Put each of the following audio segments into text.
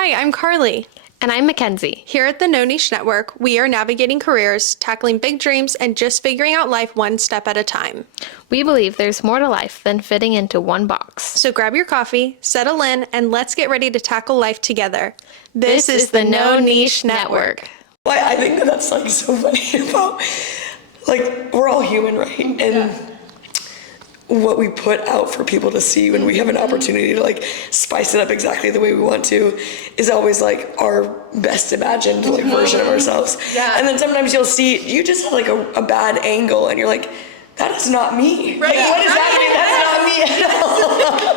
Hi, I'm Carly. And I'm Mackenzie. Here at the No Niche Network, we are navigating careers, tackling big dreams, and just figuring out life one step at a time. We believe there's more to life than fitting into one box. So grab your coffee, settle in, and let's get ready to tackle life together. This is the No Niche Network. Well, I think that's like so funny about, like, we're all human, right? And what we put out for people to see when we have an opportunity to like spice it up exactly the way we want to is always like our best imagined like version of ourselves. Yeah. And then sometimes you'll see, you just have like a bad angle and you're like, that is not me. Right. Like, what is happening? That's not me at all.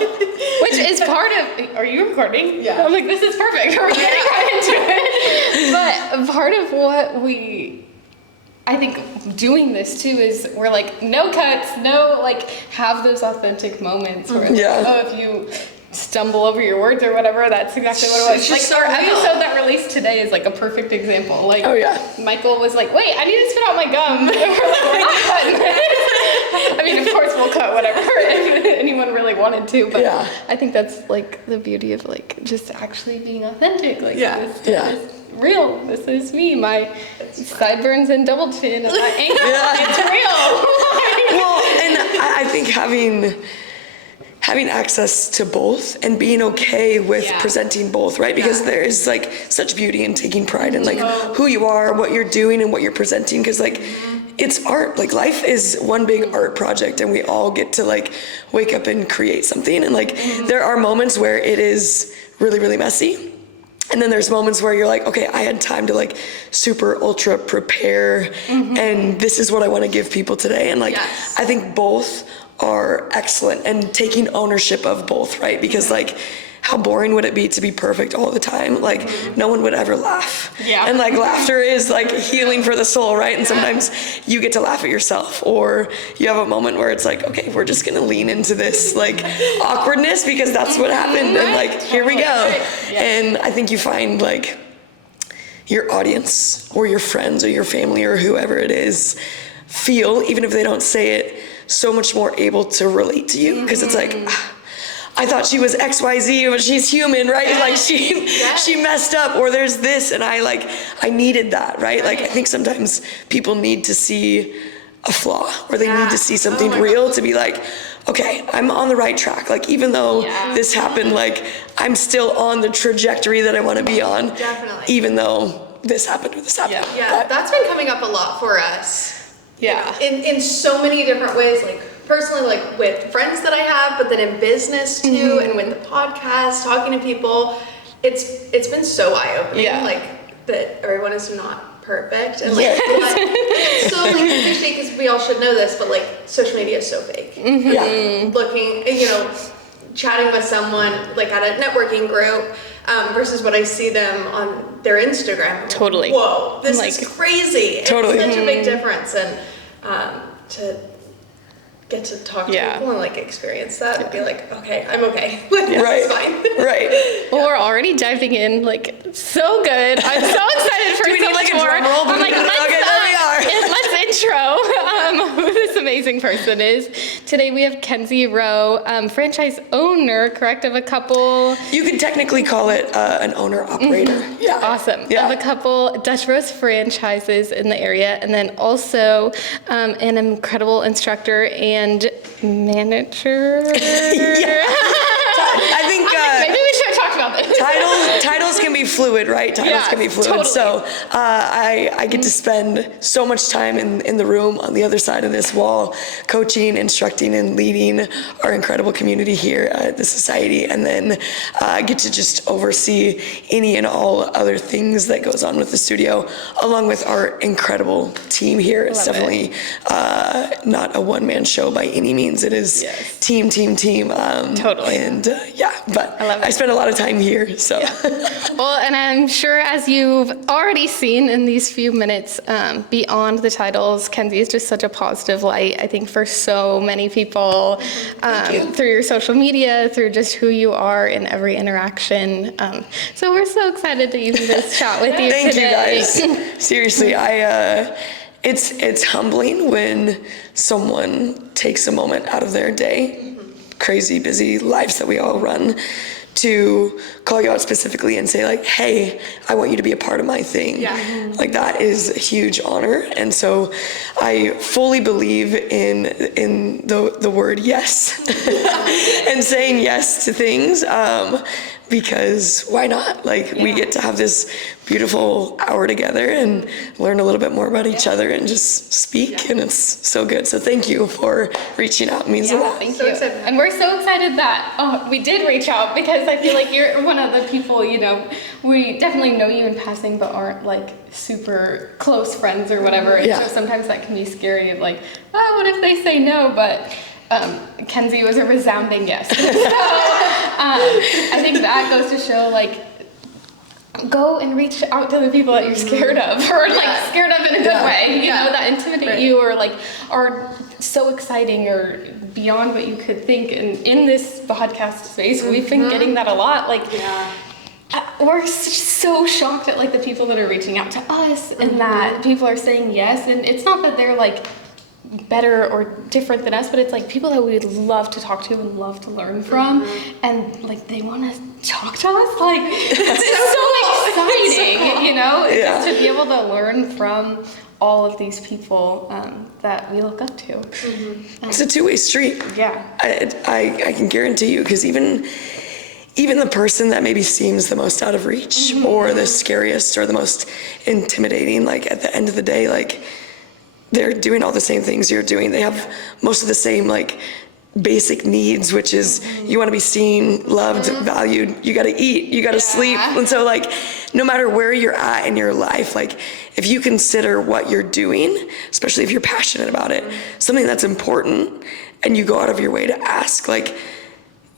Which is part of, are you recording? Yeah. I'm like, this is perfect. We're getting right into it. But part of what I think doing this too is we're like, no cuts, no, like, have those authentic moments where it's like, oh, if you stumble over your words or whatever, that's exactly what it was. Like, so our real. episode that released today is like a perfect example. Like, Oh, yeah. Michael was like, wait, I need to spit out my gum. We're like, we're not cutting this. I mean, of course we'll cut whatever if anyone really wanted to, but Yeah. I think that's like the beauty of like just actually being authentic. Like, this is real. This is me. My sideburns and double chin and my ankle. It's real. Well, and I think having access to both and being okay with presenting both, right? Because there is like such beauty in taking pride in like who you are, what you're doing, and what you're presenting. Because like it's art. Like life is one big art project, and we all get to like wake up and create something. And like there are moments where it is really, really messy. And then there's moments where you're like, okay, I had time to like super ultra prepare, and this is what I want to give people today. And like, I think both are excellent, and taking ownership of both, right? Because like, how boring would it be to be perfect all the time? Like, no one would ever laugh. Yeah. And like, laughter is like healing for the soul, right? And sometimes you get to laugh at yourself, or you have a moment where it's like, okay, we're just gonna lean into this like awkwardness because that's what happened, and like, here we go. And I think you find like your audience or your friends or your family or whoever it is feel, even if they don't say it, so much more able to relate to you, because it's like, I thought she was XYZ, but she's human, right? Like she messed up, or there's this, and I needed that, right? Like I think sometimes people need to see a flaw, or they need to see something real to be like, okay, I'm on the right track. Like even though this happened, like I'm still on the trajectory that I want to be on. Definitely. Even though this happened or this happened. Yeah, that's been coming up a lot for us. Yeah. In so many different ways, like personally, like with friends that I have, but then in business too, and with the podcast, talking to people, it's been so eye-opening. Yeah. Like that everyone is not perfect, and like but it's so like cliche because we all should know this, but like social media is so fake. Looking, chatting with someone like at a networking group versus what I see them on their Instagram. Totally. Whoa, this Like, is crazy. Totally. It's such a big difference, and to get to talk to people and like experience that and be like, okay, I'm okay. This is fine. Right. Well, we're already diving in, like, so good. I'm so excited for Do we so need, much like, a more. drum roll? I'm like, Okay, there we are. let's intro who this amazing person is. Today we have Kenzie Rowe, franchise owner, correct, of a couple. You could technically call it an owner-operator. Yeah. Awesome. Yeah. Of a couple Dutch Rose franchises in the area, and then also an incredible instructor and manager. I think Maybe we should have talked about this. titles can be fluid, right? Titles can be fluid. Totally. So I get to spend so much time in the room on the other side of this wall, coaching, instructing, and leading our incredible community here at the society. And then I get to just oversee any and all other things that goes on with the studio, along with our incredible team here. It's definitely not a one-man show by any means. It is team. Totally. And but I love it. I spend a lot of time here, so. Well, and I'm sure as you've already seen in these few minutes, beyond the titles, Kenzie is just such a positive light, I think, for so many people, through your social media, through just who you are in every interaction. So we're so excited to use this chat with you Thank today. you guys. Seriously, it's humbling when someone takes a moment out of their day, crazy busy lives that we all run, to call you out specifically and say like, hey, I want you to be a part of my thing. Yeah. Like that is a huge honor. And so I fully believe in the word yes and saying yes to things. Because why not? Like we get to have this beautiful hour together and learn a little bit more about each other and just speak, and it's so good. So thank you for reaching out. It means a lot. Thank So you. excited. And we're so excited that we did reach out, because I feel like you're one of the people, you know, we definitely know you in passing, but aren't like super close friends or whatever. And Yeah. so sometimes that can be scary of like, oh, what if they say no? But Kenzie was a resounding yes. So I think that goes to show like, go and reach out to the people that you're scared of, or like scared of in a good way, you know, that intimidate you, or like are so exciting or beyond what you could think. And in this podcast space, we've been getting that a lot. Like, we're so shocked at like the people that are reaching out to us, and that people are saying yes. And it's not that they're like better or different than us, but it's like people that we'd love to talk to and love to learn from, and like they want to talk to us. Like it's so exciting, you know, just to be able to learn from all of these people that we look up to. It's a two-way street. Yeah. I can guarantee you, because even the person that maybe seems the most out of reach or the scariest or the most intimidating, like at the end of the day, like they're doing all the same things you're doing. They have most of the same like basic needs, which is you want to be seen, loved, valued, you got to eat, you got to sleep. And so like no matter where you're at in your life, like if you consider what you're doing, especially if you're passionate about it, something that's important, and you go out of your way to ask, like,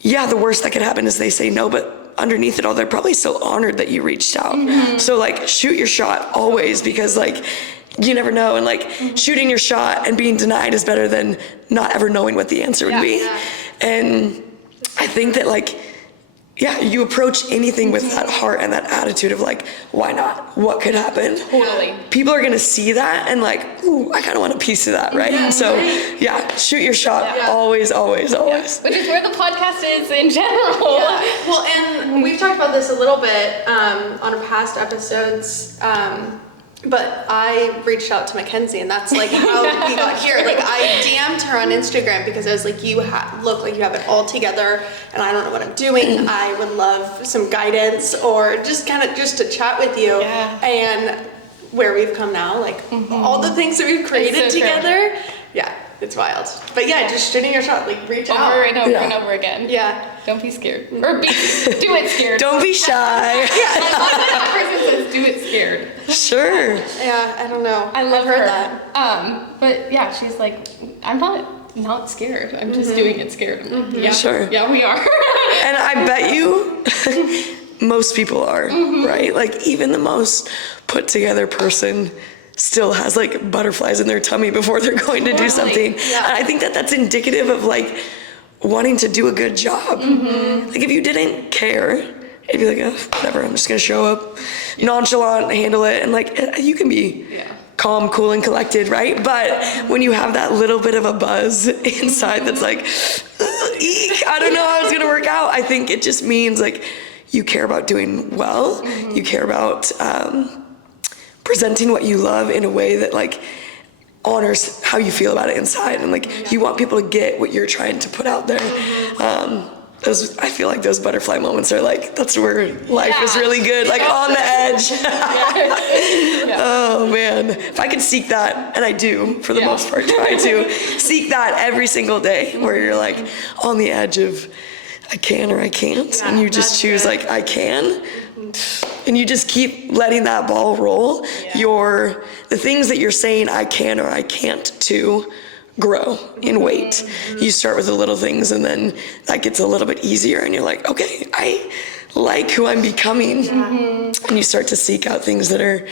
yeah, the worst that could happen is they say no, but underneath it all, they're probably so honored that you reached out. So like shoot your shot always, because like you never know, and like shooting your shot and being denied is better than not ever knowing what the answer would be. And I think that like, yeah, you approach anything with that heart and that attitude of like, why not? What could happen? Totally. People are gonna see that and like, ooh, I kind of want a piece of that, right? So yeah, shoot your shot, always, always, always. Which is where the podcast is in general. Well, and we've talked about this a little bit on our past episodes, but I reached out to Mackenzie, and that's like how we got here. Like I DM'd her on Instagram because I was like, you look like you have it all together, and I don't know what I'm doing. I would love some guidance, or just kind of just to chat with you. And where we've come now, like all the things that we've created so together. Yeah, it's wild. But yeah, just shooting your shot, like reach out. Over and over and over again. Yeah. Don't be scared. Or do it scared. Don't be shy. That person says do it scared. Sure. Yeah, I don't know. I love I've heard her. that. But yeah, she's like, I'm not scared. I'm just doing it scared. I'm like, yeah, Sure. Yeah, we are. And I bet you most people are, right? Like even the most put together person still has like butterflies in their tummy before they're going to do something. Yeah. And I think that that's indicative of like wanting to do a good job. Like if you didn't care, it'd be like, oh, whatever, I'm just gonna show up, nonchalant, handle it, and like you can be calm, cool, and collected, right? But when you have that little bit of a buzz inside that's like, eek, I don't know how it's gonna work out, I think it just means like you care about doing well, you care about presenting what you love in a way that like honors how you feel about it inside, and like you want people to get what you're trying to put out there. I feel like those butterfly moments are like, that's where life is really good, like on the edge. Oh man, if I could seek that, and I do for the most part, try to seek that every single day, where you're like on the edge of I can or I can't, and you just choose like I can. And you just keep letting that ball roll. The things that you're saying I can or I can't to grow in weight. You start with the little things, and then that gets a little bit easier, and you're like, okay, I like who I'm becoming. And you start to seek out things that are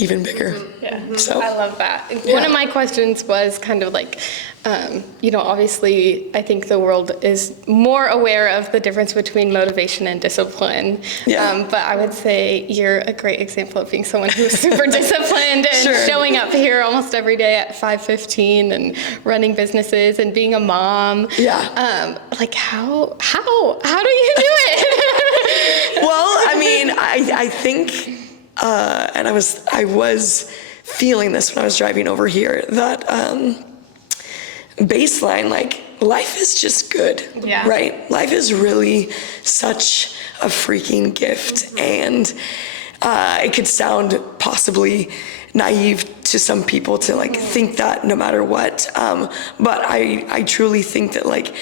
even bigger. Yeah, So I love that. One of my questions was kind of like, obviously, I think the world is more aware of the difference between motivation and discipline. Yeah. But I would say you're a great example of being someone who's super disciplined and Sure. showing up here almost every day at 5:15 and running businesses and being a mom. Yeah. Like how do you do it? Well, I mean, I think, and I was feeling this when I was driving over here, that baseline, like, life is just good, Yeah. right? Life is really such a freaking gift, and it could sound possibly naive to some people to like think that no matter what, but I truly think that like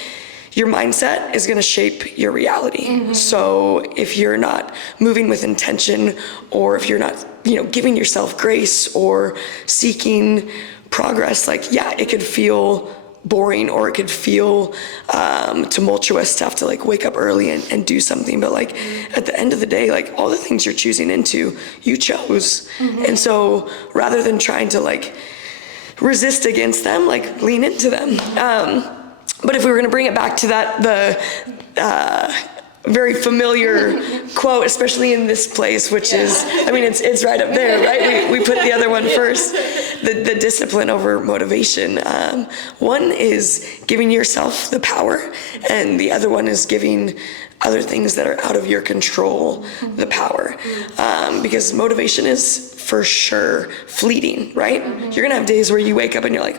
your mindset is going to shape your reality. So if you're not moving with intention, or if you're not, giving yourself grace or seeking progress, like, yeah, it could feel boring, or it could feel tumultuous to have to like wake up early and do something. But like at the end of the day, like all the things you're choosing into, you chose. And so rather than trying to like resist against them, like lean into them. But if we were going to bring it back to the very familiar quote, especially in this place, which is, I mean, it's right up there, right? We put the other one first, the discipline over motivation. One is giving yourself the power, and the other one is giving other things that are out of your control the power. Because motivation is for sure fleeting, right? You're going to have days where you wake up and you're like,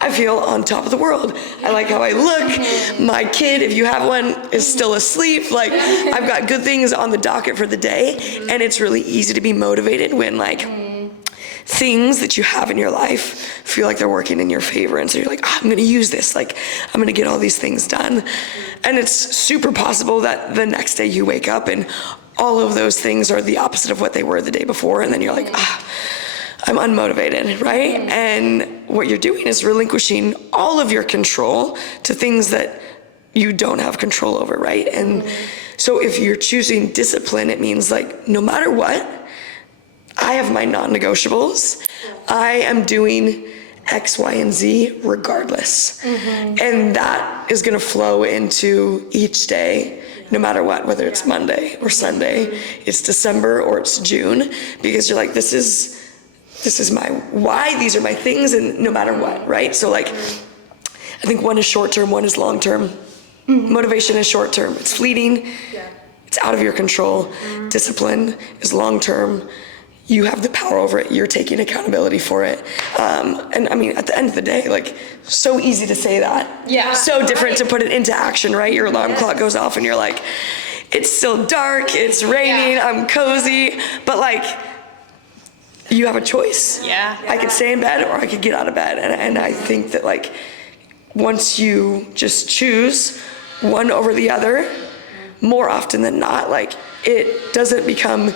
I feel on top of the world. I like how I look. My kid, if you have one, is still asleep. Like, I've got good things on the docket for the day. And it's really easy to be motivated when like things that you have in your life feel like they're working in your favor. And so you're like, I'm going to use this. Like, I'm going to get all these things done. And it's super possible that the next day you wake up and all of those things are the opposite of what they were the day before. And then you're like, I'm unmotivated, right? And what you're doing is relinquishing all of your control to things that you don't have control over, right? And so if you're choosing discipline, it means like, no matter what, I have my non-negotiables. I am doing X, Y, and Z regardless. And that is gonna flow into each day, no matter what, whether it's Monday or Sunday, it's December or it's June, because you're like, this is my why, these are my things, and no matter what, right? So like, I think one is short term, one is long term. Motivation is short term, it's fleeting, it's out of your control. Discipline is long term, you have the power over it, you're taking accountability for it. And I mean, at the end of the day, like, so easy to say that. Yeah. So different to put it into action, right? Your alarm clock goes off and you're like, it's still dark, it's raining, I'm cozy, but like, you have a choice. I could stay in bed or I could get out of bed. And I think that like, once you just choose one over the other, more often than not, like it doesn't become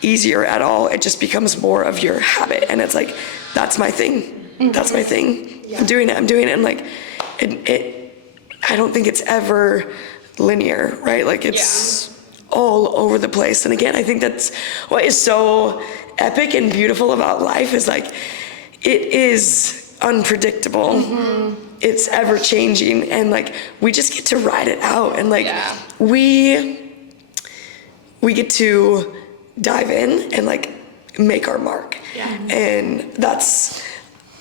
easier at all. It just becomes more of your habit. And it's like, that's my thing. That's my thing. I'm doing it. And like, I don't think it's ever linear, right? Like it's all over the place. And again, I think that's what is so epic and beautiful about life, is like, it is unpredictable. It's ever changing, and like, we just get to ride it out, and like, we get to dive in and like make our mark. And that's,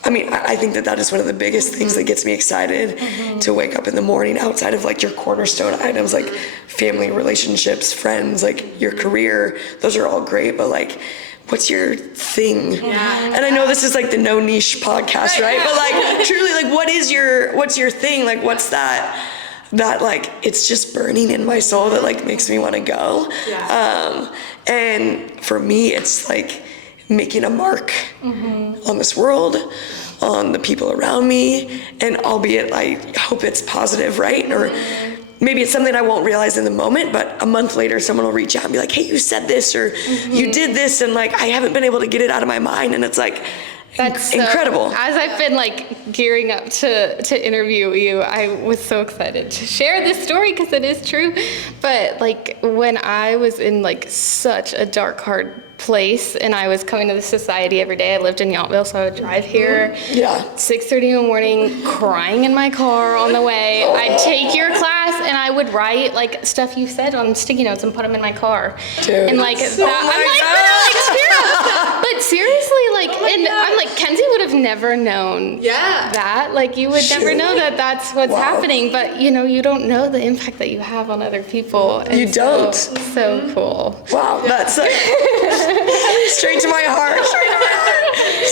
I mean, I think that is one of the biggest things that gets me excited to wake up in the morning, outside of like your cornerstone items, like family, relationships, friends, like your career. Those are all great, but like, what's your thing? And I know this is like the no niche podcast, right? But like, truly, like, what's your thing? Like, what's that like, it's just burning in my soul that like makes me want to go. And for me, it's like making a mark on this world, on the people around me, and albeit I hope it's positive, right? Or maybe it's something I won't realize in the moment, but a month later, someone will reach out and be like, hey, you said this, or you did this, and like, I haven't been able to get it out of my mind. And it's like, That's incredible. As I've been like gearing up to interview you, I was so excited to share this story because it is true. But like when I was in like such a dark, hard place and I was coming to the society every day, I lived in Yountville, so I would drive here. Yeah. 6:30 in the morning, crying in my car on the way. I'd take your class and I would write like stuff you said on sticky notes and put them in my car. Dude. And like that, I'm like literally but seriously, like, and I'm like, Kenzie would have never known that. Like, you would never know that that's what's happening. But, you know, you don't know the impact that you have on other people. And You don't. So cool. Wow, that's like straight to my heart.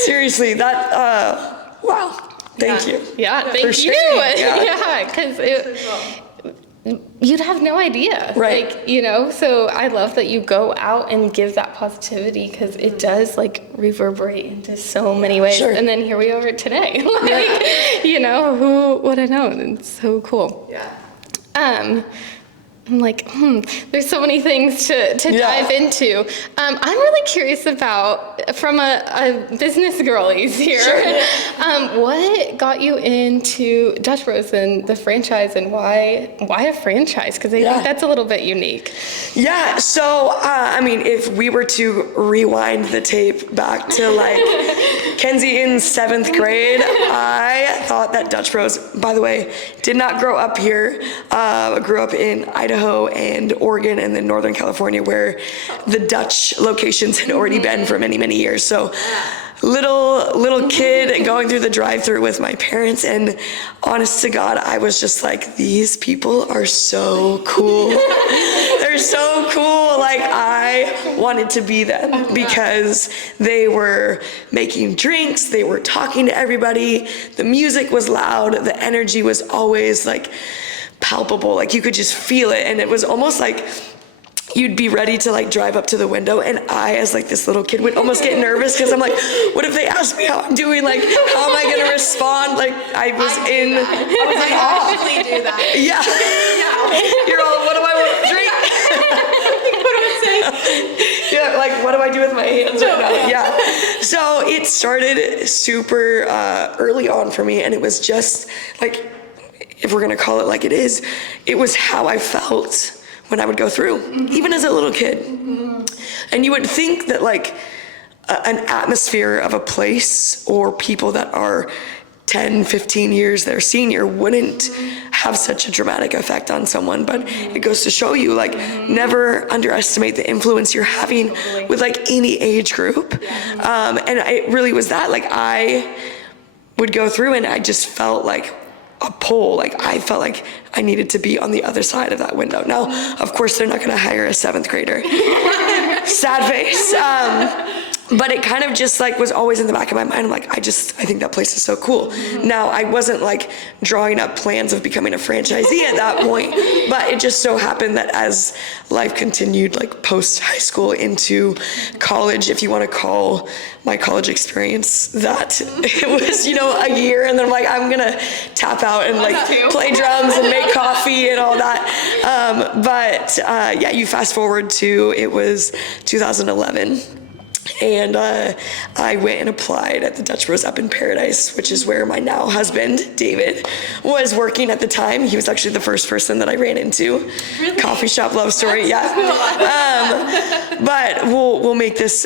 Seriously, that, wow. Thank you. Yeah, thank For you. sharing. Yeah, because you'd have no idea. Right. Like, you know, so I love that you go out and give that positivity because it does like reverberate into so many ways. Sure. And then here we are today. Like, you know, who would have known? It's so cool. Yeah. I'm like, there's so many things to dive into. I'm really curious about, from a business girlies here, what got you into Dutch Bros and the franchise, and why a franchise? Because I think that's a little bit unique. Yeah, so, I mean, if we were to rewind the tape back to like Kenzie in 7th grade, I thought that Dutch Bros, by the way, did not grow up here. I grew up in Idaho and Oregon and then Northern California, where the Dutch locations had already been for many, many years. So little kid going through the drive-through with my parents, and honest to God, I was just like, these people are so cool. They're so cool. Like, I wanted to be them because they were making drinks, they were talking to everybody, the music was loud, the energy was always like palpable, like you could just feel it, and it was almost like you'd be ready to like drive up to the window, and I, as like this little kid, would almost get nervous because I'm like, what if they ask me how I'm doing? Like, how am I gonna respond? Like, I was in awe. Actually do that. Yeah. You're all, what do I want to drink? What do I say? Yeah, like, what do I do with my hands right now? Yeah. So it started super early on for me, and it was just like, if we're gonna call it like it is, it was how I felt when I would go through, even as a little kid. And you would think that like an atmosphere of a place or people that are 10, 15 years their senior wouldn't have such a dramatic effect on someone, but it goes to show you, like, never underestimate the influence you're having with like any age group. And it really was that, like, I would go through and I just felt like a pull, like I felt like I needed to be on the other side of that window. Now, of course, they're not gonna hire a 7th grader. Sad face. But it kind of just like was always in the back of my mind. I'm like, I think that place is so cool. Now, I wasn't like drawing up plans of becoming a franchisee at that point, but it just so happened that as life continued, like post high school into college, if you want to call my college experience that, it was, you know, a year, and then I'm like, I'm gonna tap out and like play drums and make coffee and all that. Yeah, you fast forward to, it was 2011. And I went and applied at the Dutch Bros up in Paradise, which is where my now husband, David, was working at the time. He was actually the first person that I ran into. Really? Coffee shop love story, but we'll make this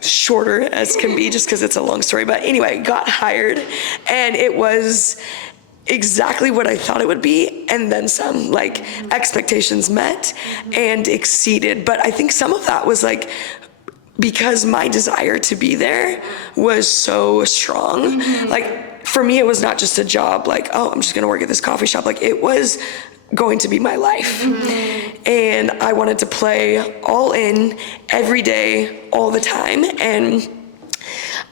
shorter as can be, just because it's a long story. But anyway, got hired, and it was exactly what I thought it would be, and then some. Like, expectations met and exceeded. But I think some of that was like, because my desire to be there was so strong. Like, for me, it was not just a job, like, oh, I'm just gonna work at this coffee shop. Like, it was going to be my life. And I wanted to play all in every day, all the time. And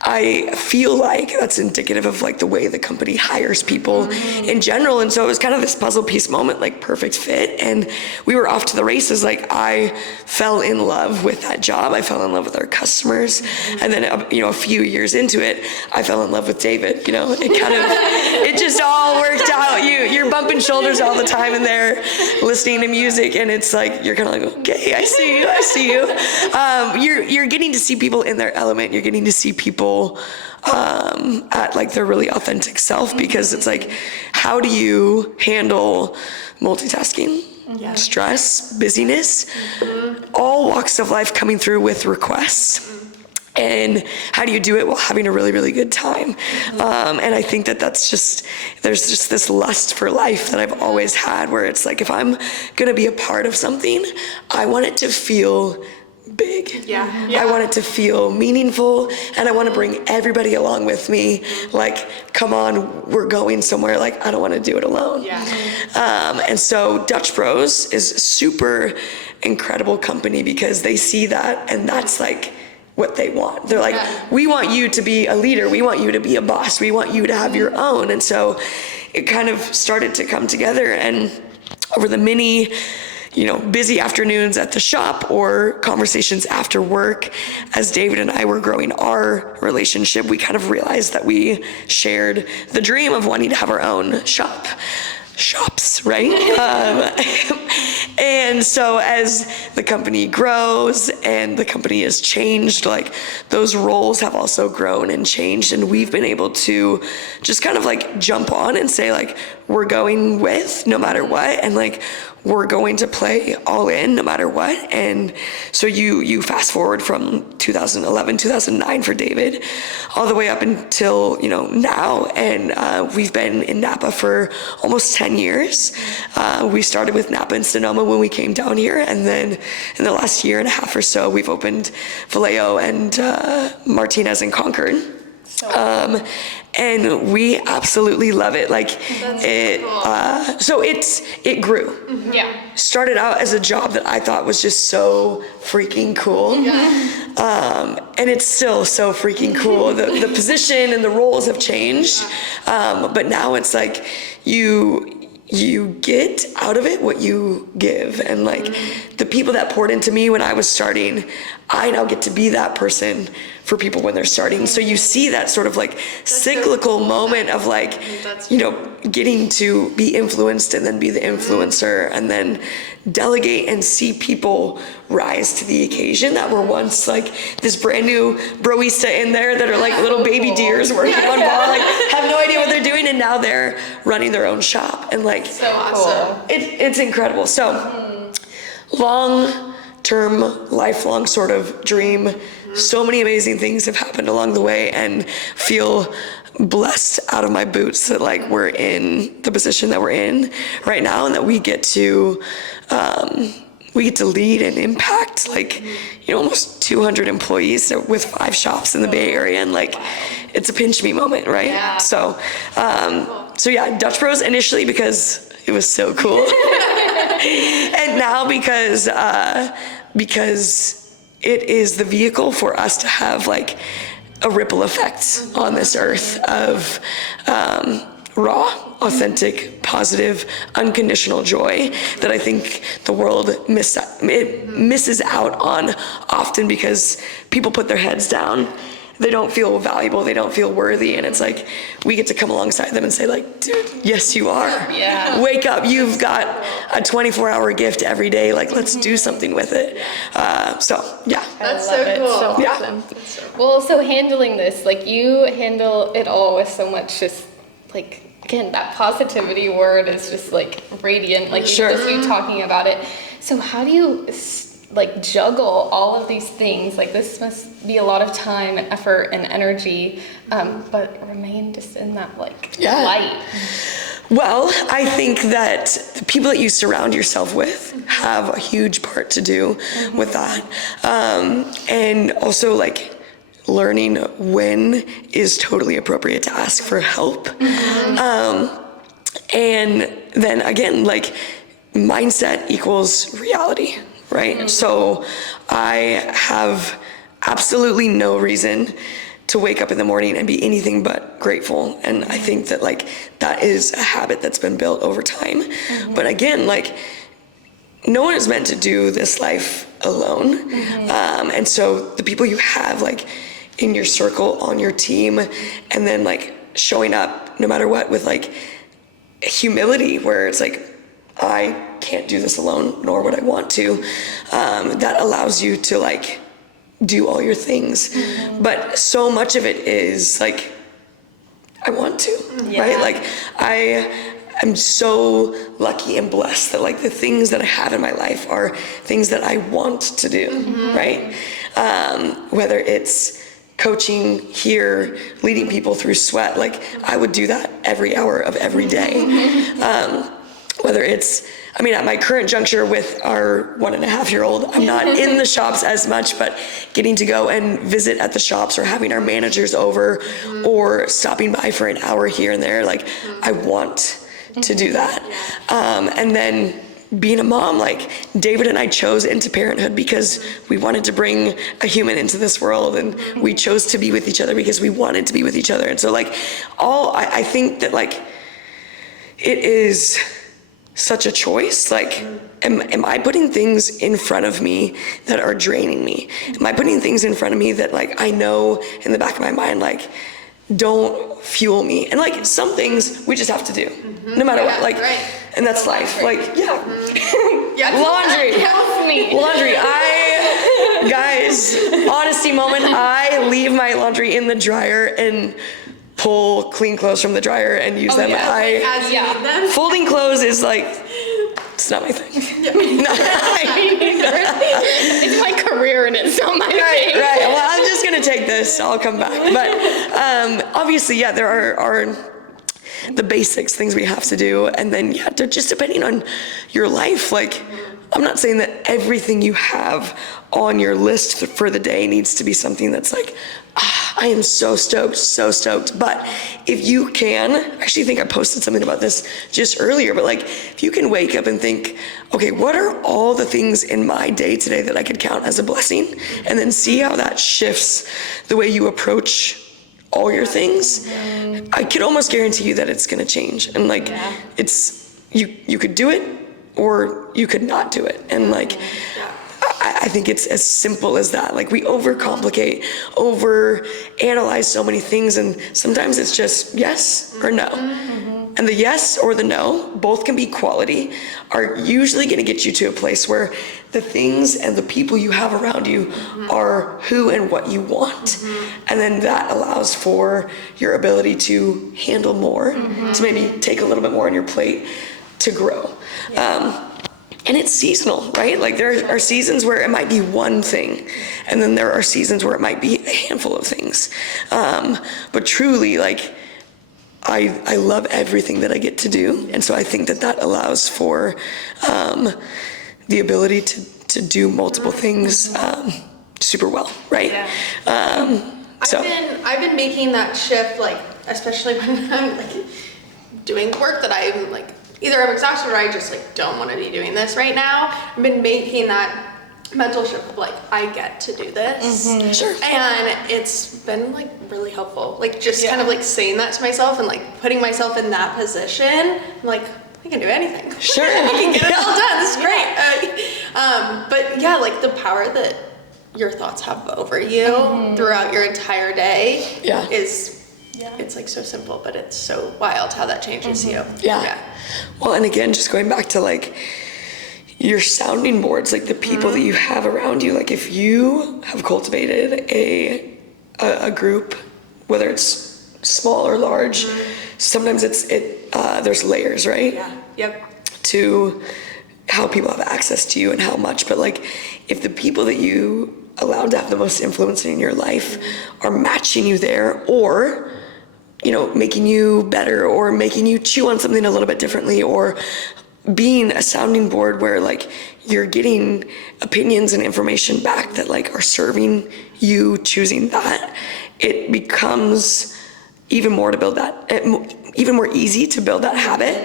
I feel like that's indicative of like the way the company hires people in general. And so it was kind of this puzzle piece moment, like perfect fit. And we were off to the races. Like, I fell in love with that job. I fell in love with our customers. And then, you know, a few years into it, I fell in love with David. You know, it just all worked out. You're bumping shoulders all the time in there, listening to music. And it's like, you're kind of like, okay, I see you. You're getting to see people in their element. You're getting to see people people at like their really authentic self, because it's like, how do you handle multitasking, stress, busyness, all walks of life coming through with requests? And how do you do it while having a really, really good time? And I think that there's just this lust for life that I've always had, where it's like, if I'm gonna be a part of something, I want it to feel big. I want it to feel meaningful, and I want to bring everybody along with me. Like, come on, we're going somewhere. Like, I don't want to do it alone. And so Dutch Bros is super incredible company, because they see that, and that's like what they want. They're like, we want you to be a leader. We want you to be a boss. We want you to have your own. And so it kind of started to come together, and over the many, busy afternoons at the shop or conversations after work, as David and I were growing our relationship, we kind of realized that we shared the dream of wanting to have our own shops, right? And so as the company grows and the company has changed, like, those roles have also grown and changed, and we've been able to just kind of like jump on and say, like, we're going with no matter what, and like, we're going to play all in no matter what. And so you fast forward from 2011, 2009 for David, all the way up until, now. And we've been in Napa for almost 10 years. We started with Napa and Sonoma when we came down here. And then in the last year and a half or so, we've opened Vallejo and Martinez and Concord. And we absolutely love it. Like, so it grew. Started out as a job that I thought was just so freaking cool. And it's still so freaking cool. The position and the roles have changed. But now it's like, you get out of it what you give. And like, the people that poured into me when I was starting, I now get to be that person for people when they're starting. So you see that sort of like cyclical moment of like, getting to be influenced and then be the influencer, and then delegate and see people rise to the occasion that were once like this brand new broista in there that are like little baby deers working on ball, like have no idea what they're doing, and now they're running their own shop. And like, so awesome. It's incredible. So long-term, lifelong sort of dream. So many amazing things have happened along the way, and feel blessed out of my boots that like we're in the position that we're in right now, and that we get to lead and impact like almost 200 employees with 5 shops in the Bay Area, and like it's a pinch me moment, right? So yeah, Dutch Bros initially because it was so cool, and now because it is the vehicle for us to have like a ripple effect on this earth of raw, authentic, positive, unconditional joy that I think the world misses out on often, because people put their heads down. They don't feel valuable, they don't feel worthy, and it's like we get to come alongside them and say like, dude, yes you are. Wake up, you've got a 24-hour gift every day, like let's do something with it. That's so cool. So awesome. Well, so handling this, like you handle it all with so much just like, again, that positivity word is just like radiant, like just you talking about it. So how do you like juggle all of these things? Like this must be a lot of time and effort and energy, but remain just in that like light. Well, I think that the people that you surround yourself with have a huge part to do with that. And also like learning when is totally appropriate to ask for help. And then again, like mindset equals reality, right? So I have absolutely no reason to wake up in the morning and be anything but grateful. And I think that like that is a habit that's been built over time. But again, like no one is meant to do this life alone. And so the people you have like in your circle, on your team, and then like showing up no matter what with like humility, where it's like, I can't do this alone, nor would I want to. That allows you to like do all your things. But so much of it is like, I want to, right? Like I'm so lucky and blessed that like the things that I have in my life are things that I want to do, right? Whether it's coaching here, leading people through sweat, like I would do that every hour of every day. Whether it's, I mean, at my current juncture with our 1.5-year-old, I'm not in the shops as much, but getting to go and visit at the shops or having our managers over or stopping by for an hour here and there, like I want to do that. And then being a mom, like David and I chose into parenthood because we wanted to bring a human into this world, and we chose to be with each other because we wanted to be with each other. And so like I think that like it is such a choice. Like, am I putting things in front of me that are draining me? Am I putting things in front of me that like I know in the back of my mind, like, don't fuel me? And like some things we just have to do, no matter what. Like, and that's life. Like, laundry. Laundry. Guys, honesty moment. I leave my laundry in the dryer and pull clean clothes from the dryer and use them. Folding clothes is like, it's not my thing. It's my career and it's not my thing. Right. Well, I'm just gonna take this. I'll come back. But obviously, there are the basics, things we have to do, and then they're just depending on your life. Like, I'm not saying that everything you have on your list for the day needs to be something that's like, I am so stoked. But if you can, I actually think I posted something about this just earlier, but like, if you can wake up and think, okay, what are all the things in my day today that I could count as a blessing? And then see how that shifts the way you approach all your things. I could almost guarantee you that it's gonna change. And like, it's, you could do it or you could not do it. And like, I think it's as simple as that. Like, we overcomplicate, overanalyze so many things, and sometimes it's just yes or no. And the yes or the no, both can be quality, are usually gonna get you to a place where the things and the people you have around you are who and what you want. And then that allows for your ability to handle more, to maybe take a little bit more on your plate, to grow. And it's seasonal, right? Like, there are seasons where it might be one thing, and then there are seasons where it might be a handful of things. But truly, like, I love everything that I get to do. And so I think that allows for the ability to do multiple things super well, right? I've been making that shift, like, especially when I'm like doing work that I'm like, either I'm exhausted or I just like don't want to be doing this right now. I've been making that mental shift of like, I get to do this. Sure. And it's been like really helpful. Like, just kind of like saying that to myself and like putting myself in that position. I'm like, I can do anything. Sure. I can get it all done. This is great. But yeah, like the power that your thoughts have over you throughout your entire day is, it's like so simple, but it's so wild how that changes you. Yeah. Well, and again, just going back to like your sounding boards, like the people that you have around you, like if you have cultivated a group, whether it's small or large, sometimes there's layers, right? To how people have access to you and how much. But like, if the people that you allowed to have the most influence in your life are matching you there, or making you better, or making you chew on something a little bit differently, or being a sounding board where like you're getting opinions and information back that like are serving you choosing that, it becomes even more easy to build that habit.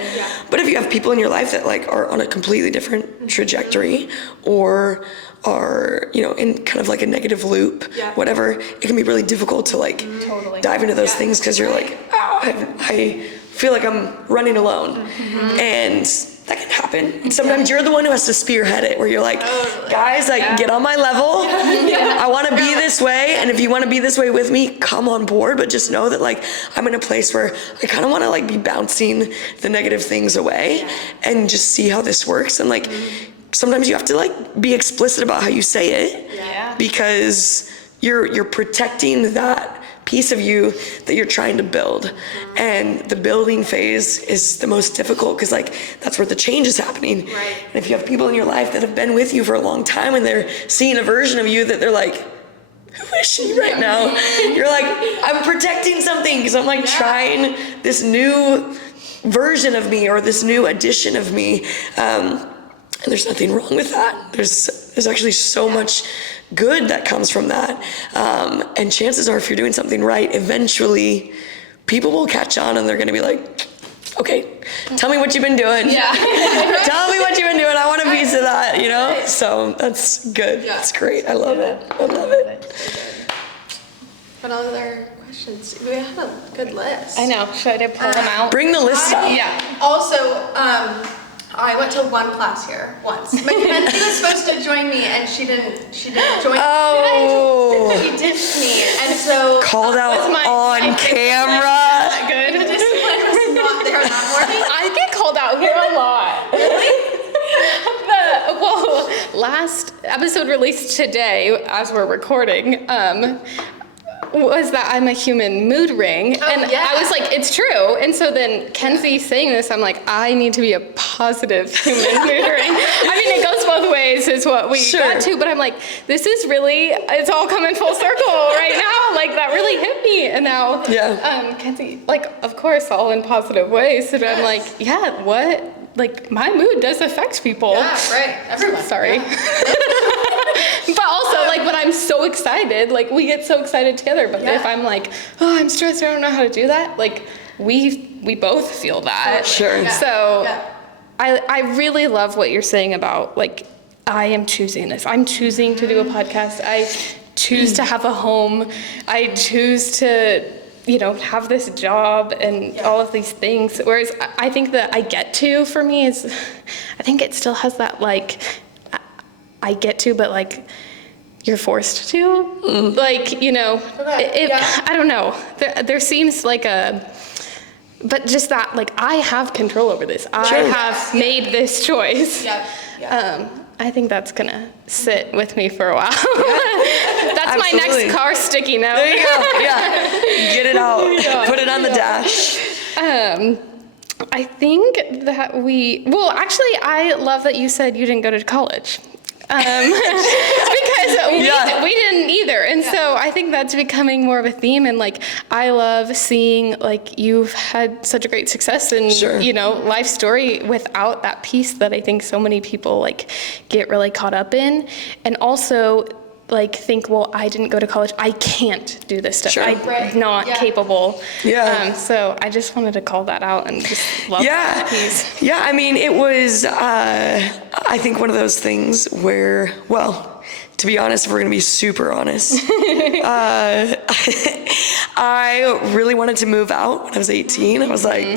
But if you have people in your life that like are on a completely different trajectory, or are in kind of like a negative loop, whatever, it can be really difficult to like dive into those things, because you're like, I feel like I'm running alone. And that can happen. And sometimes you're the one who has to spearhead it, where you're like, guys, like, get on my level. I want to be this way, and if you want to be this way with me, come on board. But just know that like I'm in a place where I kind of want to like be bouncing the negative things away and just see how this works, and like sometimes you have to like be explicit about how you say it, because you're protecting that piece of you that you're trying to build. And the building phase is the most difficult, because like that's where the change is happening. Right. And if you have people in your life that have been with you for a long time and they're seeing a version of you that they're like, who is she right now? You're like, I'm protecting something, because I'm like trying this new version of me, or this new addition of me. And there's nothing wrong with that. There's actually so much good that comes from that. And chances are, if you're doing something right, eventually people will catch on and they're gonna be like, okay, tell me what you've been doing. Yeah. Tell me what you've been doing. I want a piece of that, you know? So that's good. Yeah. That's great. I love it. I love it. What other questions? We have a good list. I know. Should I pull them out? Bring the list up. Yeah. Also, I went to one class here once. Mackenzie was supposed to join me, and she didn't join. Oh. She ditched me, and so Called out on camera. Good. the discipline was not there that morning. I get called out here a lot. Well, last episode released today, as we're recording, was that I'm a human mood ring. And yeah. I was like, it's true. And so then Kenzie saying this, I'm like, I need to be a positive human mood ring. I mean, it goes both ways is what we got to, but I'm like, this is really, it's all coming full circle right now. Like that really hit me. And now, Kenzie, like, of course, all in positive ways. And I'm like, yeah, what? Like my mood does affect people. Yeah, right. Everyone. Sorry. Yeah. But also, like, when I'm so excited, like, we get so excited together. But if I'm like, oh, I'm stressed, I don't know how to do that, like, we both feel that. Sure. Yeah. So Yeah. I really love what you're saying about, like, I am choosing this. I'm choosing to do a podcast. I choose to have a home. I choose to, you know, have this job and all of these things. Whereas I think that I get to, for me, is, I think it still has that, like, I get to, but like you're forced to, like, you know, I don't know. There seems like but just that, like, I have control over this. I have made this choice. I think that's gonna sit with me for a while. That's my next car sticky note. There you go. Yeah. Get it out. Put it on the dash. I think that actually, I love that you said you didn't go to college. Because we didn't either. And so I think that's becoming more of a theme. And like, I love seeing like you've had such a great success in, you know, life story without that piece that I think so many people like get really caught up in. And also like think, well, I didn't go to college. I can't do this stuff. I'm not capable. So I just wanted to call that out and just love that piece. Yeah, I mean, it was, I think one of those things where, well, to be honest, if we're gonna be super honest, I really wanted to move out when I was 18. I was like,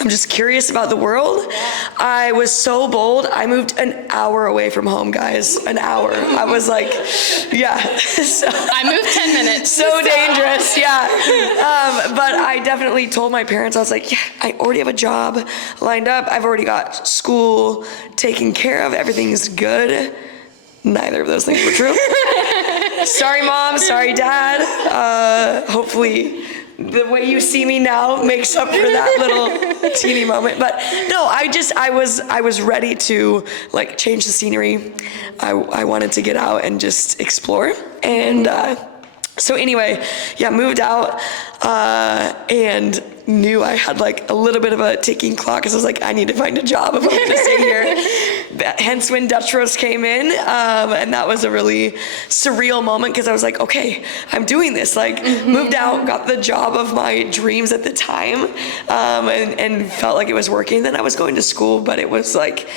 I'm just curious about the world. I was so bold. I moved an hour away from home, guys. An hour. I was like, so, I moved 10 minutes. So dangerous, but I definitely told my parents, I was like, I already have a job lined up. I've already got school taken care of. Everything's good. Neither of those things were true. Sorry, Mom. Sorry, Dad. Hopefully the way you see me now makes up for that little teeny moment. But no, I was ready to like change the scenery. I wanted to get out and just explore. And so anyway, moved out and knew I had like a little bit of a ticking clock because I was like, I need to find a job if I'm going to stay here. Hence when Dutch Roast came in, and that was a really surreal moment because I was like, okay, I'm doing this. Like, moved out, got the job of my dreams at the time, and felt like it was working. Then I was going to school, but it was like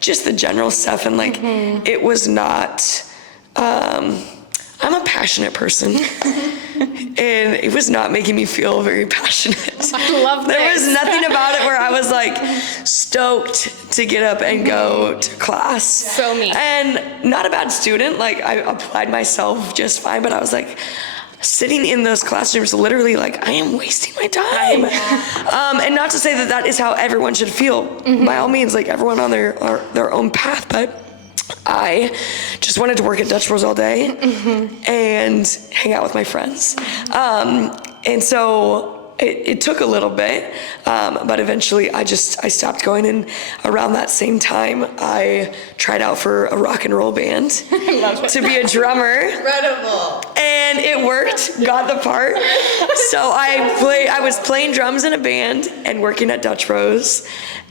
just the general stuff, and like it was not. I'm a passionate person, and it was not making me feel very passionate. I love this. There was nothing about it where I was like stoked to get up and go to class. So me. And not a bad student. Like I applied myself just fine, but I was like sitting in those classrooms, literally like I am wasting my time. And not to say that that is how everyone should feel. By all means, like everyone on their own path, but I just wanted to work at Dutch Bros all day and hang out with my friends. And so it took a little bit, but eventually I stopped going. And around that same time, I tried out for a rock and roll band to be a drummer. Incredible. And it worked, got the part. So I was playing drums in a band and working at Dutch Bros.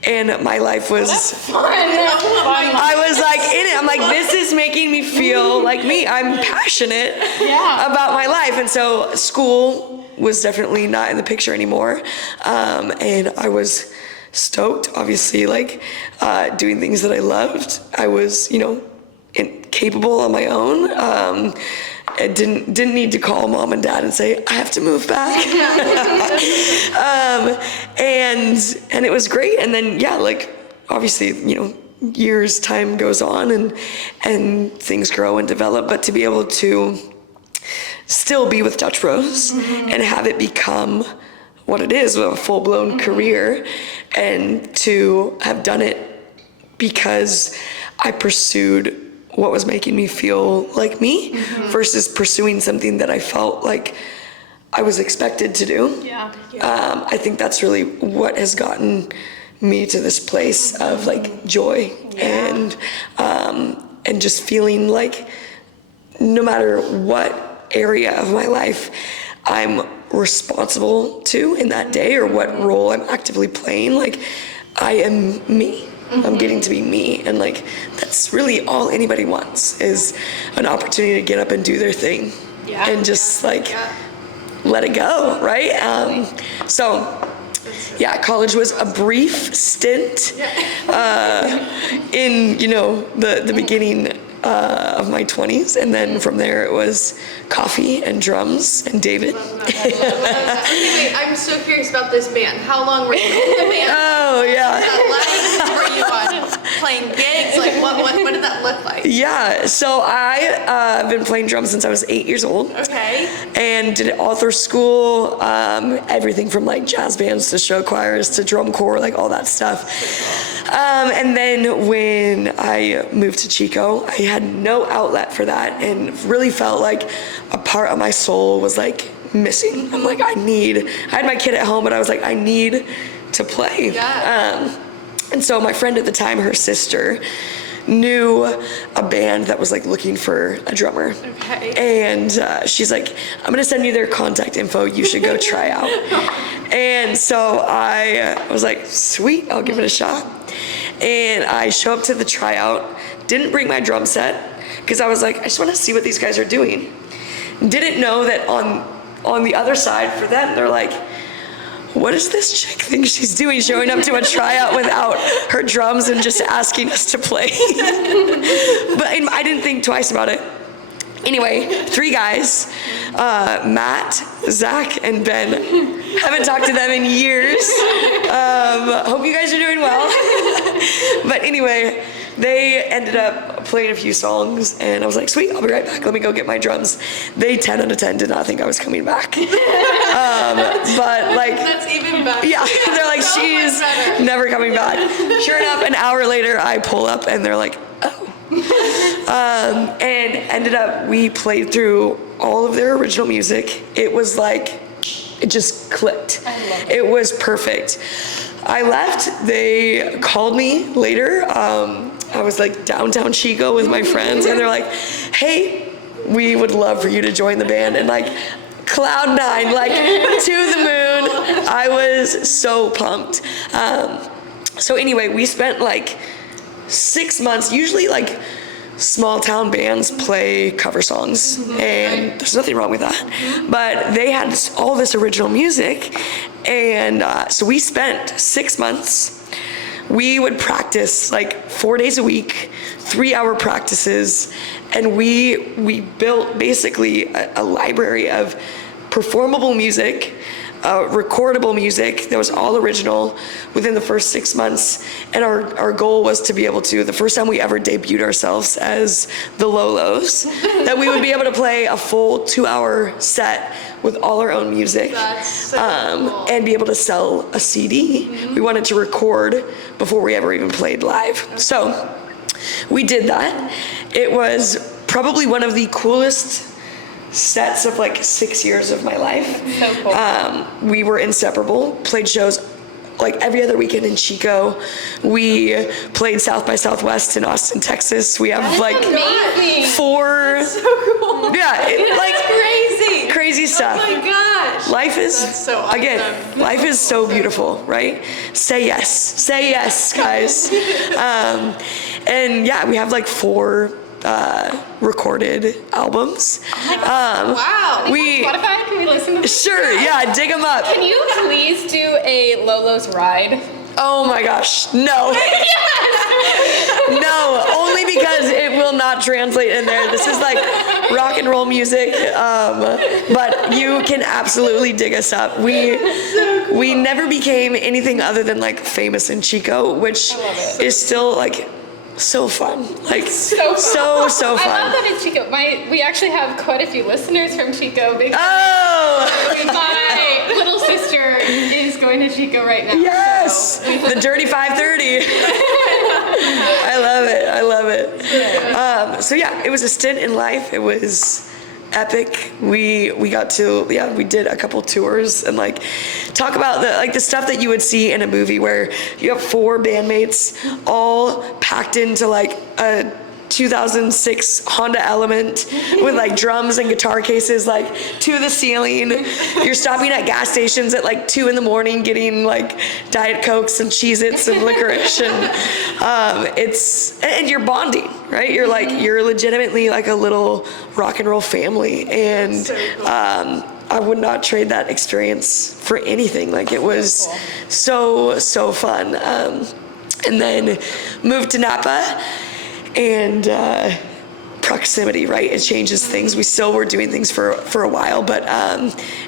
And my life was Fun. I was like in it. I'm like, this is making me feel like me. I'm passionate about my life. And so school was definitely not in the picture anymore. And I was stoked, obviously, like doing things that I loved. I was, capable on my own. I didn't need to call mom and dad and say, I have to move back. And it was great. And then, obviously, years, time goes on and things grow and develop, but to be able to still be with Dutch Bros and have it become what it is, a full-blown career, and to have done it because I pursued what was making me feel like me versus pursuing something that I felt like I was expected to do. I think that's really what has gotten me to this place of like joy and just feeling like no matter what area of my life I'm responsible to in that day or what role I'm actively playing, like I am me. I'm getting to be me, and like that's really all anybody wants is an opportunity to get up and do their thing and just like let it go, right? College was a brief stint in the beginning of my 20s, and then from there it was coffee and drums and David. Okay, I'm so curious about this band. How long were you in the band? Oh yeah. Were you on playing gigs? Like what did that look like? Yeah, so I've been playing drums since I was 8 years old. Okay. And did it all through school, everything from like jazz bands to show choirs to drum corps, like all that stuff. And then when I moved to Chico, I had no outlet for that and really felt like a part of my soul was like missing. I'm like, I had my kid at home, but I was like, I need to play. Yeah. And so my friend at the time, her sister, knew a band that was like looking for a drummer. Okay. And she's like, I'm gonna send you their contact info. You should go try out. And so I was like, sweet, I'll give it a shot. And I show up to the tryout, didn't bring my drum set because I was like, I just want to see what these guys are doing. Didn't know that on the other side for them, they're like, what does this chick think she's doing showing up to a tryout without her drums and just asking us to play? But I didn't think twice about it. Anyway, 3 guys, Matt, Zach, and Ben. Haven't talked to them in years. Hope you guys are doing well. But anyway, they ended up playing a few songs, and I was like, sweet, I'll be right back. Let me go get my drums. They 10 out of 10 did not think I was coming back. But like, That's even better. yeah, they're like, So she's much better. never coming back. Sure enough, an hour later, I pull up, and they're like, oh. And ended up, we played through all of their original music. It was like, it just clicked. I love It was perfect. I left, they called me later. I was like downtown Chico with my friends, and they're like, hey, we would love for you to join the band. And like, cloud 9, like to the moon. I was so pumped. So anyway, we spent like 6 months, usually like small town bands play cover songs, and there's nothing wrong with that. But they had all this original music, and so we spent 6 months. We would practice like 4 days a week, 3-hour practices, and we built basically a library of performable music, recordable music that was all original within the first 6 months. And our goal was to be able to, the first time we ever debuted ourselves as the Lolos, that we would be able to play a full 2-hour set with all our own music. That's so cool. And be able to sell a CD. We wanted to record before we ever even played live. So we did that. It was probably one of the coolest sets of like 6 years of my life. So cool. We were inseparable, played shows like every other weekend in Chico. We played South by Southwest in Austin, Texas. We have like amazing. 4. So cool. Yeah, Crazy. crazy stuff. Oh my gosh. Life is, That's so awesome. again, life is so beautiful, right? Say yes, guys. And yeah, we have like 4 recorded albums. Wow. Spotify, can we listen to this? Sure, yeah, dig them up. Can you please do a Lolo's Ride? Oh my gosh, no. No, only because it will not translate in there. This is like rock and roll music, but you can absolutely dig us up. We never became anything other than like famous in Chico, which is still like so fun. Like so fun. I love that it's Chico. We actually have quite a few listeners from Chico. My little sister is going to Chico right now. Yes, the Dirty 530. I love it. So yeah, it was a stint in life. It was epic. We did a couple tours and like talk about the stuff that you would see in a movie where you have 4 bandmates all packed into like a 2006 Honda Element with like drums and guitar cases like to the ceiling. You're stopping at gas stations at like 2 a.m. getting like Diet Cokes and Cheez-Its and licorice, and you're bonding, right? You're legitimately like a little rock and roll family, and I would not trade that experience for anything. Like it was so fun. And then moved to Napa. And proximity, right? It changes things. We still were doing things for a while, but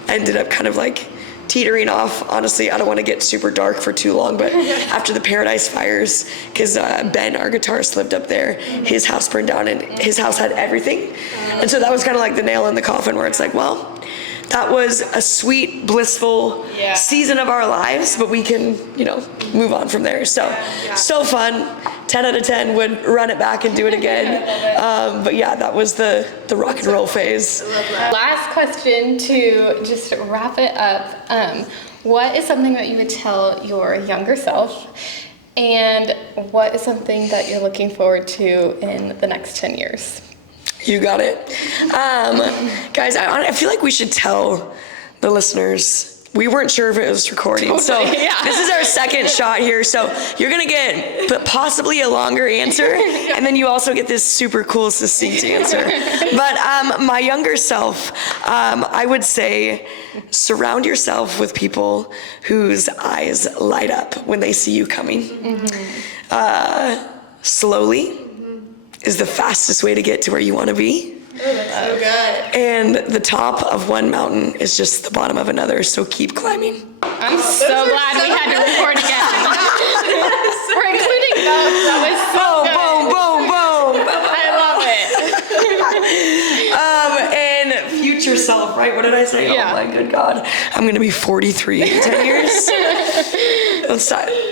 ended up kind of like teetering off. Honestly, I don't want to get super dark for too long, but after the Paradise fires, because Ben, our guitarist, lived up there, his house burned down, and his house had everything. And so that was kind of like the nail in the coffin, where it's like, well, that was a sweet, blissful season of our lives, but we can, move on from there. So fun. 10 out of 10 would run it back and do it again. But yeah, that was the rock and roll phase. Last question to just wrap it up. What is something that you would tell your younger self? And what is something that you're looking forward to in the next 10 years? You got it. Guys, I feel like we should tell the listeners. We weren't sure if it was recording, so this is our second shot here. So you're gonna get possibly a longer answer, and then you also get this super cool, succinct answer. But my younger self, I would say, surround yourself with people whose eyes light up when they see you coming. Slowly is the fastest way to get to where you want to be. Oh, that's so good. And the top of one mountain is just the bottom of another, so keep climbing. I'm so glad we had to record again. We're including both. That was so good. Boom. I love it. And future self, right? What did I say? Yeah. Oh my good God. I'm going to be 43 in 10 years.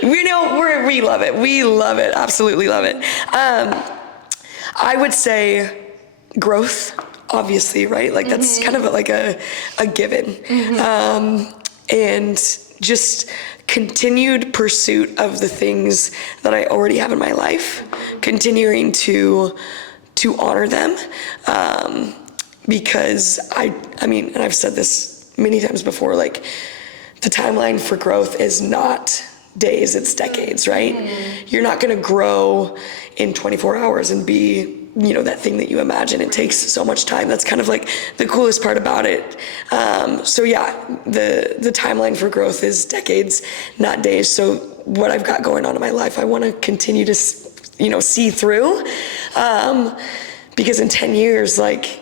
We love it. We love it. Absolutely love it. I would say growth, obviously, right? Like that's kind of like a given. And just continued pursuit of the things that I already have in my life, continuing to honor them. Because I mean, and I've said this many times before, like the timeline for growth is not days, it's decades, right? You're not going to grow in 24 hours and be, that thing that you imagine. It takes so much time. That's kind of like the coolest part about it. So yeah, the timeline for growth is decades, not days. So what I've got going on in my life, I want to continue to, see through, because in 10 years, like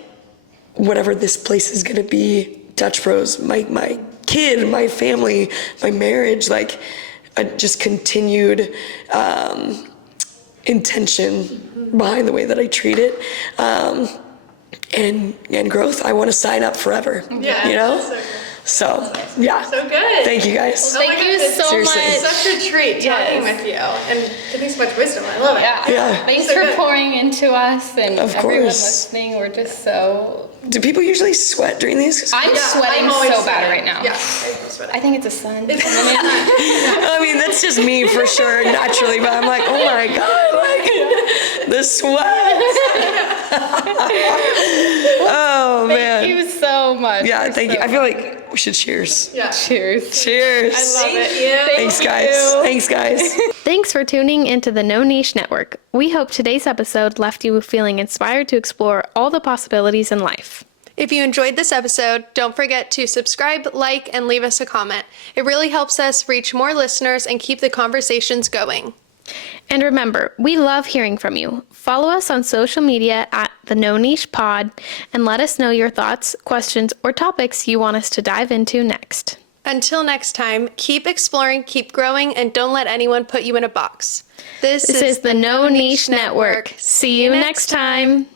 whatever this place is going to be, Dutch Bros, my kid, my family, my marriage, like just continued intention behind the way that I treat it, and growth. I want to sign up forever, Yeah, that's so good. So, yeah. So good. Thank you guys. Oh my Thank you goodness. so Seriously. much. Such a treat talking Yes. with you and getting so much wisdom. I love it. Yeah. Thanks So for good. pouring into us and Of everyone course. listening. We're just so. Do people usually sweat during these? I'm sweating I'm always so bad sweating. right now. Yeah, I'm sweating. I think it's a sun. I mean, that's just me for sure, naturally, but I'm like, oh my God, like, the sweat. Oh, man. Thank you so much. Yeah, You're thank so you. I feel like we should cheers. Yeah. Cheers. Cheers. I love it. Thank you. Thanks, guys. Thanks, guys. Thanks for tuning into the No Niche Network. We hope today's episode left you feeling inspired to explore all the possibilities in life. If you enjoyed this episode, don't forget to subscribe, like, and leave us a comment. It really helps us reach more listeners and keep the conversations going. And remember, we love hearing from you. Follow us on social media at the No Niche Pod and let us know your thoughts, questions, or topics you want us to dive into next. Until next time, keep exploring, keep growing, and don't let anyone put you in a box. This This is the No Niche Network. See you next time.